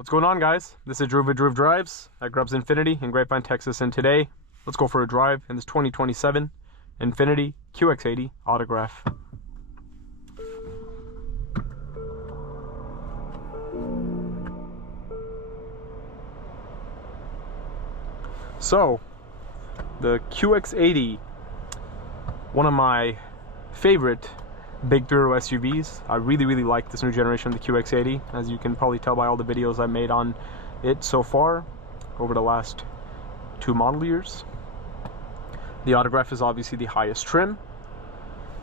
What's going on, guys? This is Drew Drives at Grubbs Infinity in Grapevine, Texas, and today let's go for a drive in this 2027 Infiniti QX80 Autograph. So, the QX80, one of my favorite big three-row SUVs. I really like this new generation of the QX80, as you can probably tell by all the videos I made on it so far over the last 2 model years. The Autograph is obviously the highest trim,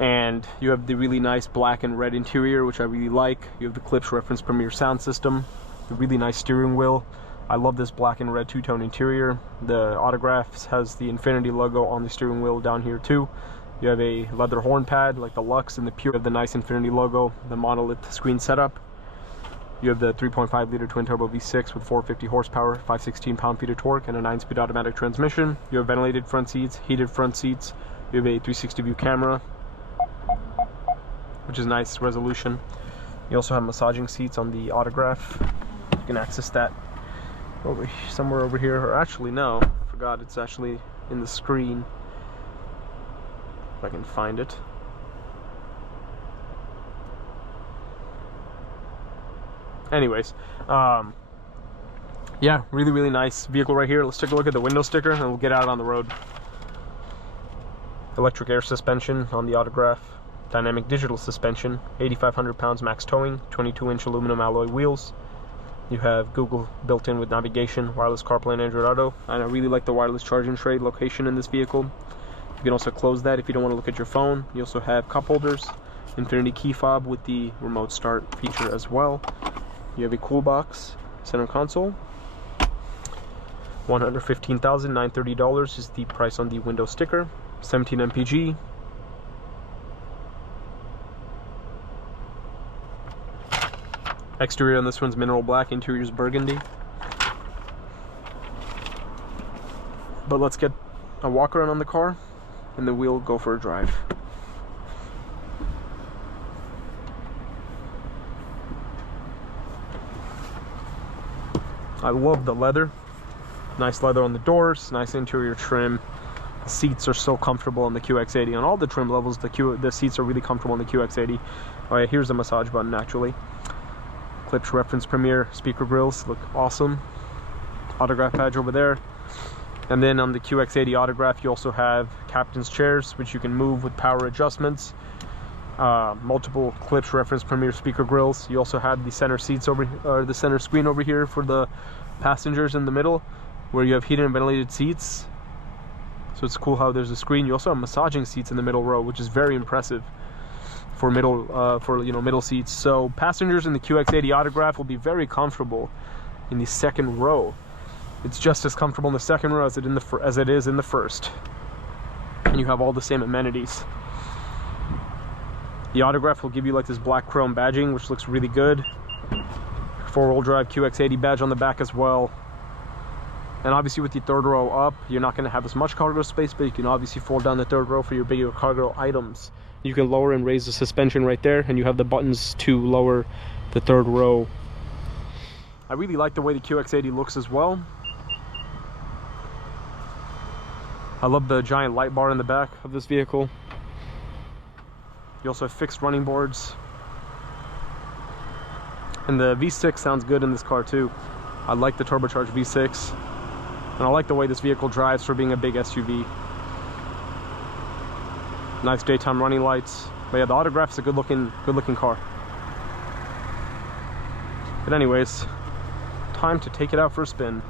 and you have the really nice black and red interior, which I really like. You have the Klipsch reference Premier sound system, the really nice steering wheel. I love this black and red two-tone interior. The Autograph has the Infiniti logo on the steering wheel down here too. You have a leather horn pad like the Lux and the Pure. You have the nice Infiniti logo, the monolith screen setup. You have the 3.5 liter twin turbo V6 with 450 horsepower, 516 pound-feet of torque, and a 9-speed automatic transmission. You have ventilated front seats, heated front seats. You have a 360 view camera, which is nice resolution. You also have massaging seats on the Autograph. You can access that somewhere over here, or actually no, I forgot, it's actually in the screen. If I can find it. Anyways, yeah, really nice vehicle right here. Let's take a look at the window sticker and we'll get out on the road. Electric air suspension on the Autograph, dynamic digital suspension, 8,500 pounds max towing, 22-inch aluminum alloy wheels. You have Google built in with navigation, wireless CarPlay and Android Auto, and I really like the wireless charging tray location in this vehicle. You can also close that if you don't want to look at your phone. You also have cup holders, Infiniti key fob with the remote start feature as well. You have a cool box, center console. $115,930 is the price on the window sticker. 17 mpg. Exterior on this one's mineral black, interior is burgundy. But let's get a walk around on the car, and then we'll go for a drive. I love the leather. Nice leather on the doors, nice interior trim. The seats are so comfortable on the QX80. On all the trim levels, the seats are really comfortable on the QX80. Alright, here's the massage button actually. Klipsch reference Premier speaker grills look awesome. Autograph badge over there. And then on the QX80 Autograph, you also have captain's chairs, which you can move with power adjustments. Multiple Klipsch reference Premier speaker grills. You also have the center seats the center screen over here for the passengers in the middle, where you have heated and ventilated seats. So it's cool how there's a screen. You also have massaging seats in the middle row, which is very impressive for middle seats. So passengers in the QX80 Autograph will be very comfortable in the second row. It's just as comfortable in the second row as it is in the first. And you have all the same amenities. The Autograph will give you like this black chrome badging, which looks really good. 4-wheel drive QX80 badge on the back as well. And obviously with the third row up, you're not going to have as much cargo space, but you can obviously fold down the third row for your bigger cargo items. You can lower and raise the suspension right there, and you have the buttons to lower the third row. I really like the way the QX80 looks as well. I love the giant light bar in the back of this vehicle. You also have fixed running boards. And the V6 sounds good in this car too. I like the turbocharged V6. And I like the way this vehicle drives for being a big SUV. Nice daytime running lights. But yeah, the Autograph's a good looking car. But anyways, time to take it out for a spin.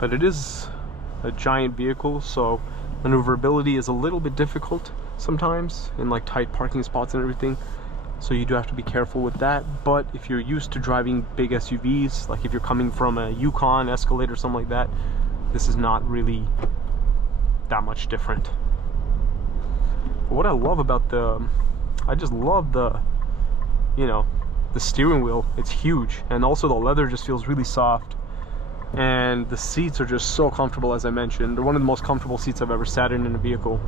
But it is a giant vehicle, so maneuverability is a little bit difficult sometimes in like tight parking spots and everything. So you do have to be careful with that. But if you're used to driving big SUVs, like if you're coming from a Yukon, Escalade or something like that, this is not really that much different. But what I love about I just love the, you know, the steering wheel, it's huge, and also the leather just feels really soft, and the seats are just so comfortable. As I mentioned, they're one of the most comfortable seats I've ever sat in a vehicle.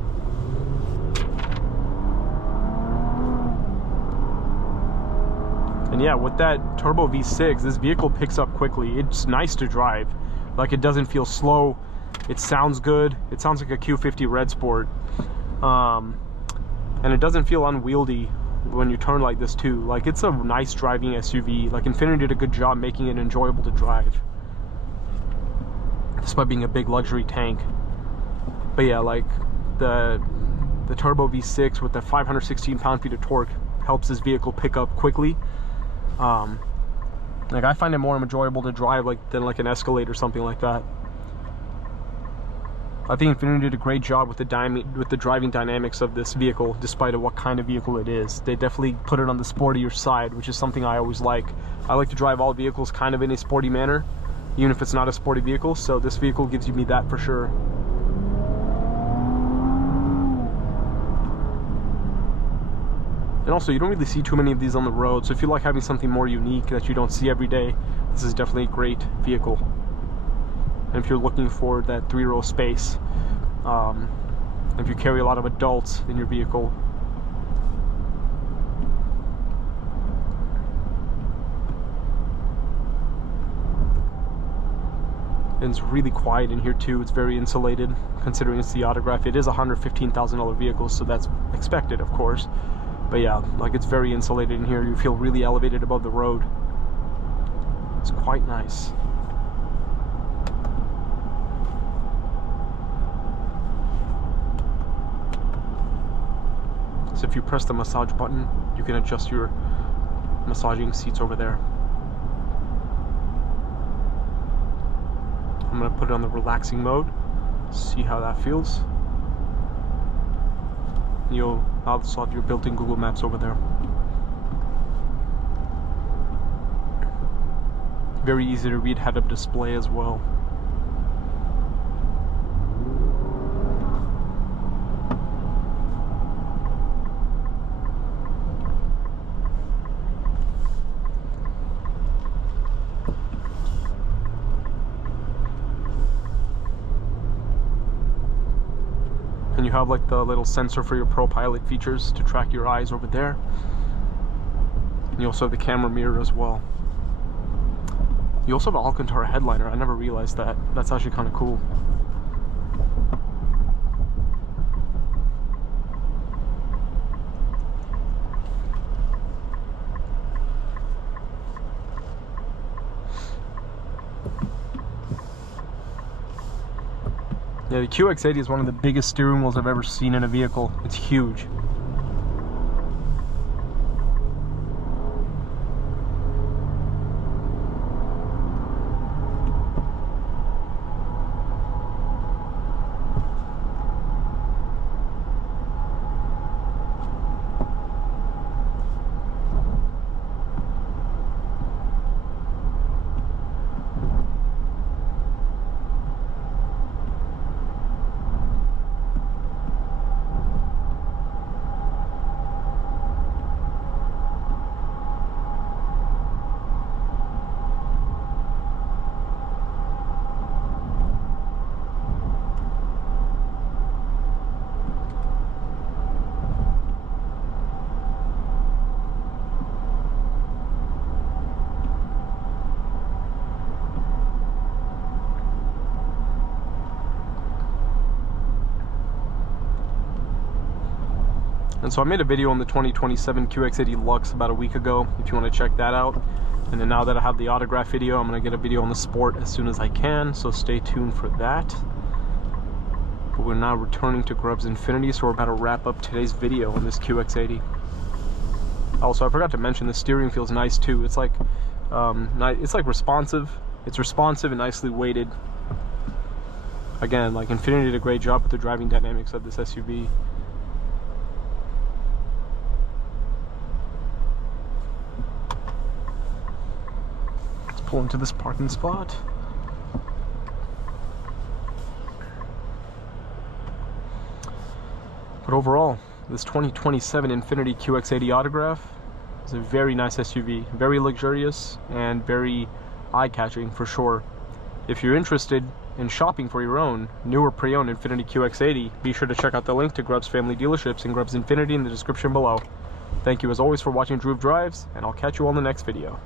And yeah, with that turbo V6, this vehicle picks up quickly. It's nice to drive. Like, it doesn't feel slow. It sounds good. It sounds like a Q50 Red Sport. And it doesn't feel unwieldy when you turn like this too. Like, it's a nice driving SUV. Like, Infiniti did a good job making it enjoyable to drive, despite being a big luxury tank. But yeah, like the turbo V6 with the 516 pound-feet of torque helps this vehicle pick up quickly. Like, I find it more enjoyable to drive than like an Escalade or something like that. I think Infiniti did a great job with the driving dynamics of this vehicle, despite of what kind of vehicle it is. They definitely put it on the sportier side, which is something I always like. I like to drive all vehicles kind of in a sporty manner, even if it's not a sporty vehicle, so this vehicle gives me that for sure. And also, you don't really see too many of these on the road, so if you like having something more unique that you don't see every day, this is definitely a great vehicle. And if you're looking for that 3-row space, if you carry a lot of adults in your vehicle. And it's really quiet in here too. It's very insulated, considering it's the Autograph. It is a $115,000 vehicle, so that's expected, of course. But yeah, like, it's very insulated in here. You feel really elevated above the road. It's quite nice. So if you press the massage button, you can adjust your massaging seats over there. I'm gonna put it on the relaxing mode, see how that feels. You'll also have your built-in Google Maps over there. Very easy to read head-up display as well. And you have like the little sensor for your Pro Pilot features to track your eyes over there. And you also have the camera mirror as well. You also have an Alcantara headliner. I never realized that. That's actually kind of cool. Yeah, the QX80 is one of the biggest steering wheels I've ever seen in a vehicle. It's huge. And so I made a video on the 2027 QX80 Lux about a week ago, if you want to check that out. And then now that I have the Autograph video, I'm going to get a video on the Sport as soon as I can, so stay tuned for that. But we're now returning to Grubbs Infiniti, so we're about to wrap up today's video on this QX80. Also, I forgot to mention the steering feels nice too. It's like responsive. It's responsive and nicely weighted. Again, like, Infiniti did a great job with the driving dynamics of this SUV. Pull into this parking spot. But overall, this 2027 Infiniti QX80 Autograph, It's a very nice SUV, very luxurious and very eye-catching for sure. If you're interested in shopping for your own new or pre-owned Infiniti QX80, be sure to check out the link to Grubb's family dealerships and Grubb's Infiniti in the description below. Thank you as always for watching Droove Drives, and I'll catch you on the next video.